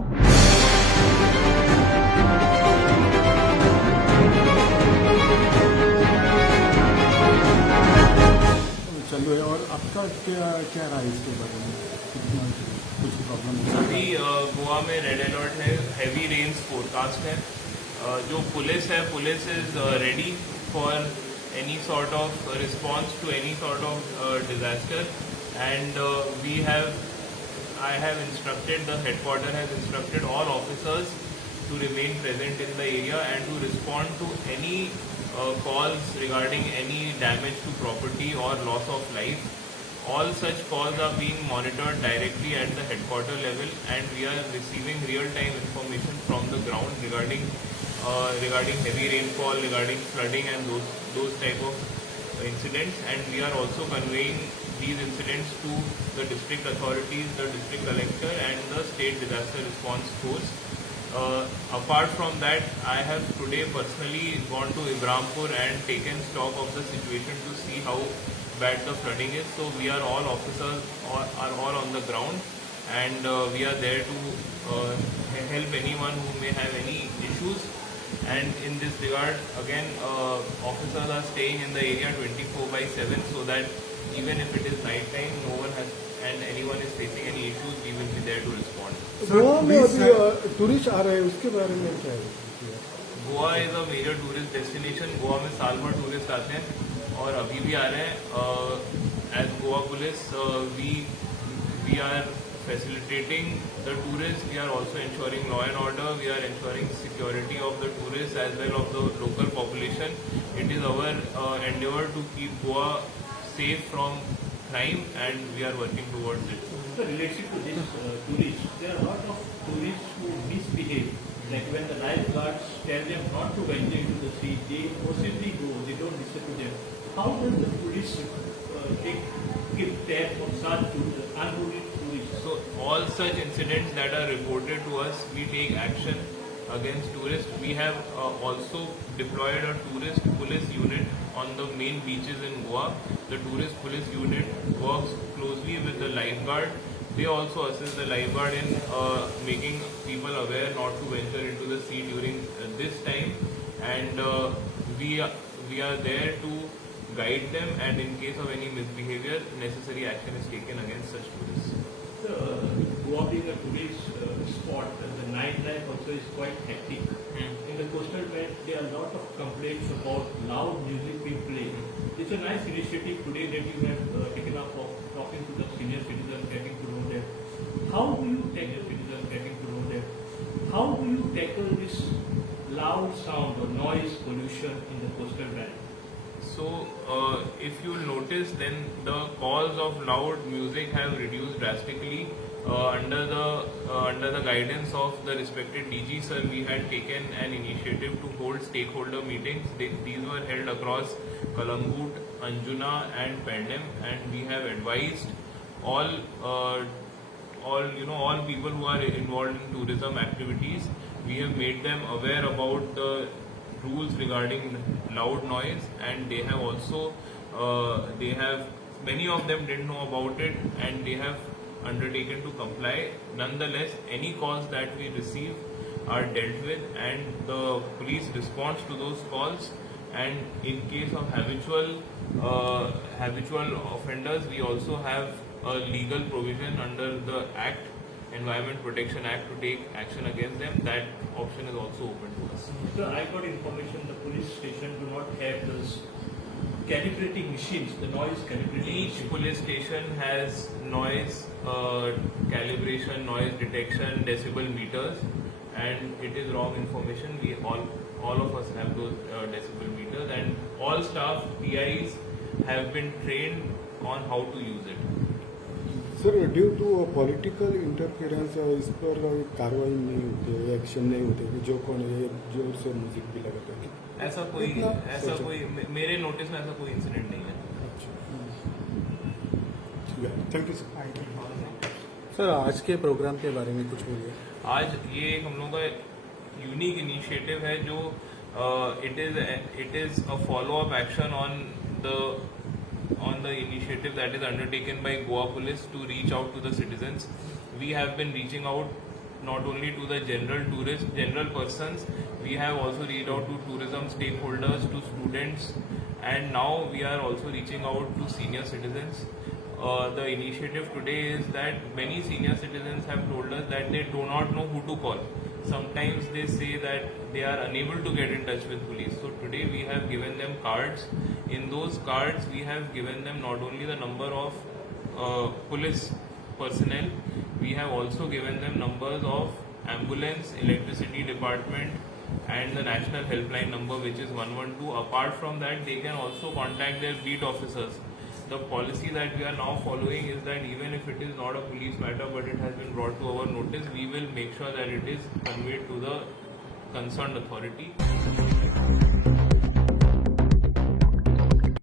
चालू है और आपका क्या क्या राय इसके बारे में? कितना कुछ प्रॉब्लम है? अभी गोवा में रेड अलर्ट है, हैवी रेन्स फोरकास्ट है। जो पुलिस है, police is ready for any sort of response to any sort of disaster, and I have instructed, the headquarter has instructed all officers to remain present in the area and to respond to any calls regarding any damage to property or loss of life. All such calls are being monitored directly at the headquarter level, and we are receiving real-time information from the ground regarding heavy rainfall, regarding flooding and those type of incidents, and we are also conveying these incidents to the district authorities, the district collector and the state disaster response force. Apart from that, I have today personally gone to Ibrahimpur and taken stock of the situation to see how bad the flooding is. So we are all officers are all on the ground, and we are there to help anyone who may have any issues. And in this regard, again, officers are staying in the area 24/7, so that even if it is night time, no one has and anyone is facing any issues, we will be there to respond. Goa में अभी tourist आ रहे हैं, उसके बारे में क्या है? Goa is a major tourist destination. Goa में साल भर टूरिस्ट आते हैं और अभी भी आ रहे हैं. As Goa police, we are facilitating the tourists. We are also ensuring law and order. We are ensuring security of the tourists as well of the local population. It is our endeavor to keep Goa safe from crime, and we are working towards it. So related to this tourists, there are a lot of tourists who misbehave. Like when the lifeguards tell them not to venture into the sea, they forcibly go. They don't listen to them. How does the police keep tab on such unruly tourists? So all such incidents that are reported to us, we take action against tourists. We have also deployed a tourist police unit on the main beaches in Goa. The tourist police unit works closely with the lifeguard. They also assist the lifeguard in making people aware not to venture into the sea during this time, and we are there to guide them, and in case of any misbehavior, necessary action is taken against such tourists. Goa being a tourist spot, the nightlife also is quite hectic. In the coastal belt, there are a lot of complaints about loud music being played. It's a nice initiative today that you have taken up of talking to the senior citizens, getting to know them. How do you take the citizens, getting to know them? How do you tackle this loud sound or noise pollution in the coastal belt? So, if you notice, then the calls of loud music have reduced drastically. Under the guidance of the respected DG sir, we had taken an initiative to hold stakeholder meetings. These were held across Kalangut, Anjuna and Pendem, and we have advised all people who are involved in tourism activities. We have made them aware about the rules regarding loud noise, and they have also many of them didn't know about it, and they have undertaken to comply. Nonetheless, any calls that we receive are dealt with, and the police responds to those calls. And in case of habitual offenders, we also have a legal provision under the Act, Environment Protection Act, to take action against them. That option is also open to us. So I got information the police station do not have those calibrating machines, the noise calibrating Each machine. police station has noise calibration, noise detection, decibel meters, and it is wrong information. We all of us have those decibel meters, and all staff PIs have been trained on how to use it. Sir, due to political interference इस पर कार्रवाई नहीं होती है, action नहीं होते कि जो कौन है जोर से म्यूजिक भी लगाता है? ऐसा कोई मेरे नोटिस में ऐसा कोई इंसिडेंट नहीं है. Thank you sir. सर, आज के प्रोग्राम के बारे में कुछ बोलिए. आज ये हम लोगों का यूनिक इनिशिएटिव है जो it is a follow up action on the initiative that is undertaken by Goa Police to reach out to the citizens. We have been reaching out not only to the general persons, we have also reached out to tourism stakeholders, to students, and now we are also reaching out to senior citizens. The initiative today is that many senior citizens have told us that they do not know who to call. Sometimes they say that they are unable to get in touch with police. So today we have given them cards. In those cards we have given them not only the number of police personnel, we have also given them numbers of ambulance, electricity department, and the national helpline number, which is 112. Apart from that, they can also contact their beat officers. The policy that we are now following is that even if it is not a police matter but it has been brought to our notice, we will make sure that it is conveyed to the concerned authority.